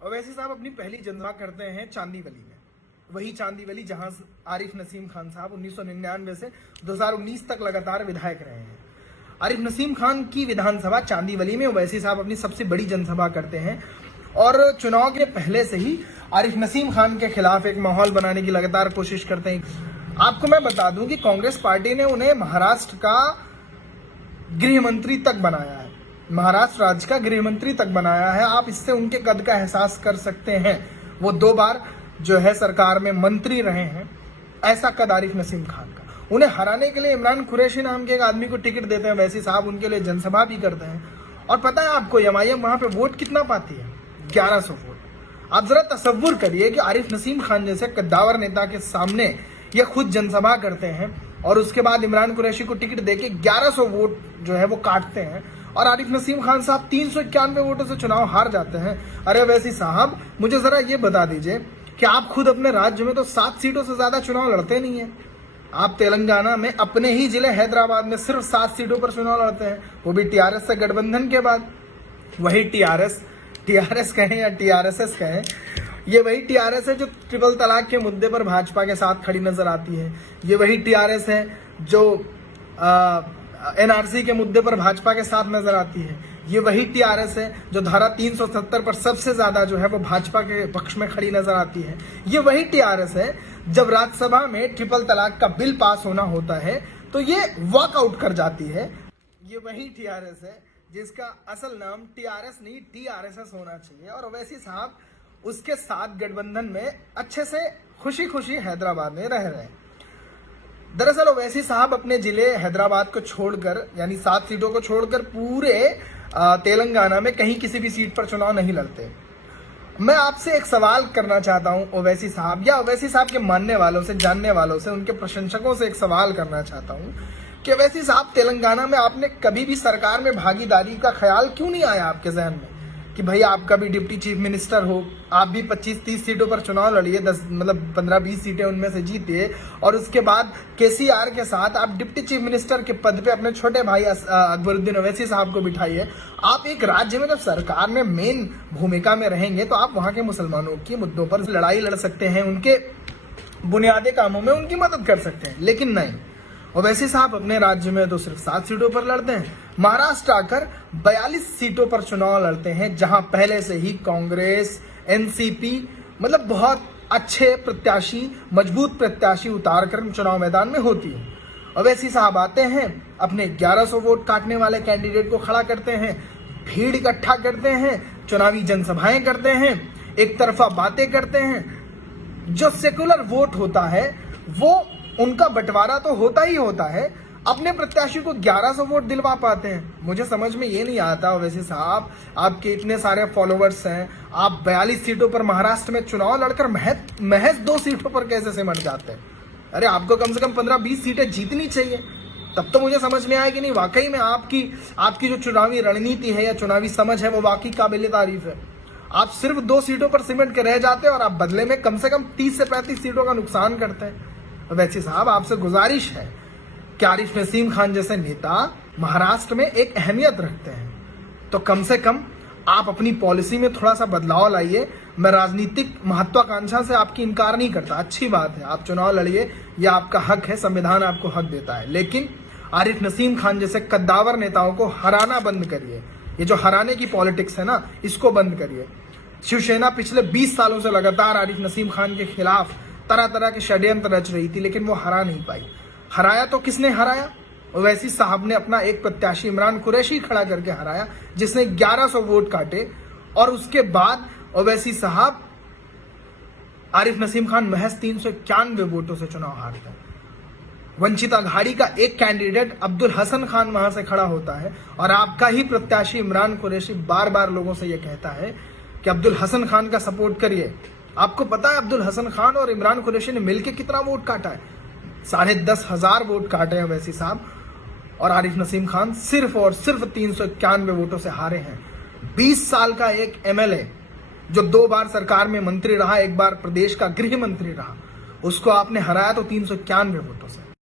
ओवैसी साहब अपनी पहली जनसभा करते हैं चांदीवली में, वही चांदीवली जहां आरिफ नसीम खान साहब 1999 से 2019 तक लगातार विधायक रहे हैं। आरिफ नसीम खान की विधानसभा चांदीवली में ओवैसी साहब अपनी सबसे बड़ी जनसभा करते हैं और चुनाव के पहले से ही आरिफ नसीम खान के खिलाफ एक माहौल बनाने की लगातार कोशिश करते हैं। आपको मैं बता दूं कि कांग्रेस पार्टी ने उन्हें महाराष्ट्र का गृह मंत्री तक बनाया है, महाराष्ट्र राज्य का गृह मंत्री तक बनाया है। आप इससे उनके कद का एहसास कर सकते हैं। वो 2 बार जो है सरकार में मंत्री रहे हैं, ऐसा कद आरिफ नसीम खान का। उन्हें हराने के लिए इमरान कुरैशी नाम के एक आदमी को टिकट देते हैं ओवैसी साहब, उनके लिए जनसभा भी करते हैं। और पता है आपको एमआईएम वहां पे वोट कितना पाती है? 1100 वोट। आप जरा तसव्वुर करिए कि आरिफ नसीम खान जैसे कद्दावर नेता के सामने ये खुद जनसभा करते हैं और उसके बाद इमरान कुरैशी को टिकट देके 1100 वोट जो है वो काटते हैं और आरिफ नसीम खान साहब 391 वोटों से चुनाव हार जाते हैं। अरे ओवैसी साहब, मुझे जरा ये बता दीजिए कि आप खुद अपने राज्य में तो 7 सीटों से ज्यादा चुनाव लड़ते नहीं है। आप तेलंगाना में अपने ही जिले हैदराबाद में सिर्फ 7 सीटों पर चुनाव लड़ते हैं, वो भी टीआरएस से गठबंधन के बाद। वही टीआरएस कहें या टीआरएसएस कहें, ये वही टीआरएस है जो ट्रिपल तलाक के मुद्दे पर भाजपा के साथ खड़ी नजर आती है। ये वही टीआरएस है जो एनआरसी के मुद्दे पर भाजपा के साथ नजर आती है। ये वही टीआरएस है जो धारा 370 पर सबसे ज्यादा जो है वो भाजपा के पक्ष में खड़ी नजर आती है। ये वही टीआरएस है जब राज्यसभा में ट्रिपल तलाक का बिल पास होना होता है तो ये वॉकआउट कर जाती है। ये वही टीआरएस है जिसका असल नाम टीआरएस नहीं टीआरएसएस होना चाहिए। और ओवैसी साहब उसके साथ गठबंधन में अच्छे से खुशी खुशी हैदराबाद में रह रहे हैं। दरअसल ओवैसी साहब अपने जिले हैदराबाद को छोड़कर, यानी 7 सीटों को छोड़कर पूरे तेलंगाना में कहीं किसी भी सीट पर चुनाव नहीं लड़ते। मैं आपसे एक सवाल करना चाहता हूं ओवैसी साहब, या ओवैसी साहब के मानने वालों से, जानने वालों से, उनके प्रशंसकों से एक सवाल करना चाहता हूं कि ओवैसी साहब, तेलंगाना में आपने कभी भी सरकार में भागीदारी का ख्याल क्यों नहीं आया आपके जहन में कि भाई आपका भी डिप्टी चीफ मिनिस्टर हो, आप भी 25-30 सीटों पर चुनाव लड़िए, 15-20 सीटें उनमें से जीतिए और उसके बाद केसीआर के साथ आप डिप्टी चीफ मिनिस्टर के पद पे अपने छोटे भाई अकबरुद्दीन ओवैसी साहब को बिठाइए। आप एक राज्य में जब सरकार में मेन भूमिका में रहेंगे तो आप वहां के मुसलमानों के मुद्दों पर लड़ाई लड़ सकते हैं, उनके बुनियादी कामों में उनकी मदद कर सकते हैं। लेकिन नहीं, ओवैसी साहब अपने राज्य में तो सिर्फ 7 सीटों पर लड़ते हैं, महाराष्ट्र आकर 42 सीटों पर चुनाव लड़ते हैं, जहां पहले से ही कांग्रेस, एनसीपी, मतलब बहुत अच्छे प्रत्याशी, मजबूत प्रत्याशी उतार कर चुनाव मैदान में होती है। ओवैसी साहब आते हैं, अपने 1100 वोट काटने वाले कैंडिडेट को खड़ा करते हैं, भीड़ इकट्ठा करते हैं, चुनावी जनसभाएं करते हैं, एक तरफा बातें करते हैं। जो सेकुलर वोट होता है वो उनका बंटवारा तो होता ही होता है, अपने प्रत्याशी को 1100 वोट दिलवा पाते हैं। मुझे समझ में ये नहीं आता ओवैसी साहब, आपके इतने सारे फॉलोअर्स हैं, आप 42 सीटों पर महाराष्ट्र में चुनाव लड़कर महज 2 सीटों पर कैसे सिमट जाते हैं? अरे आपको कम से कम 15-20 सीटें जीतनी चाहिए, तब तो मुझे समझ में आए कि नहीं वाकई में आपकी जो चुनावी रणनीति है या चुनावी समझ है वो वाकई काबिल तारीफ है। आप सिर्फ 2 सीटों पर सिमट के रह जाते हैं और आप बदले में कम से कम 30 से 35 सीटों का नुकसान करते हैं। ओवैसी साहब, आपसे गुजारिश है कि आरिफ नसीम खान जैसे नेता महाराष्ट्र में एक अहमियत रखते हैं, तो कम से कम आप अपनी पॉलिसी में थोड़ा सा बदलाव लाइए। मैं राजनीतिक महत्वाकांक्षा से आपकी इनकार नहीं करता, अच्छी बात है, आप चुनाव लड़िए, यह आपका हक है, संविधान आपको हक देता है। लेकिन आरिफ नसीम खान जैसे कद्दावर नेताओं को हराना बंद करिए। ये जो हराने की पॉलिटिक्स है ना, इसको बंद करिए। शिवसेना पिछले 20 सालों से लगातार आरिफ नसीम खान के खिलाफ तरह तरह के षड्यंत्र रच रही थी, लेकिन वो हरा नहीं पाई। हराया तो किसने हराया? ओवैसी साहब ने अपना एक प्रत्याशी इमरान कुरैशी खड़ा करके हराया, जिसने 1100 वोट काटे। और उसके बाद ओवैसी साहब, आरिफ नसीम खान महज 391 वोटों से चुनाव हारते हैं। वंचित अघाड़ी का एक कैंडिडेट अब्दुल हसन खान वहां से खड़ा होता है और आपका ही प्रत्याशी इमरान कुरैशी बार बार लोगों से यह कहता है कि अब्दुल हसन खान का सपोर्ट करिए। आपको पता है अब्दुल हसन खान और इमरान कुरैशी ने मिलकर कितना वोट काटा है? 10,500 वोट काटे हैं ओवैसी साहब, और आरिफ नसीम खान सिर्फ और सिर्फ 391 वोटों से हारे हैं। 20 साल का एक एमएलए जो 2 बार सरकार में मंत्री रहा, 1 बार प्रदेश का गृह मंत्री रहा, उसको आपने हराया तो 391 वोटों से।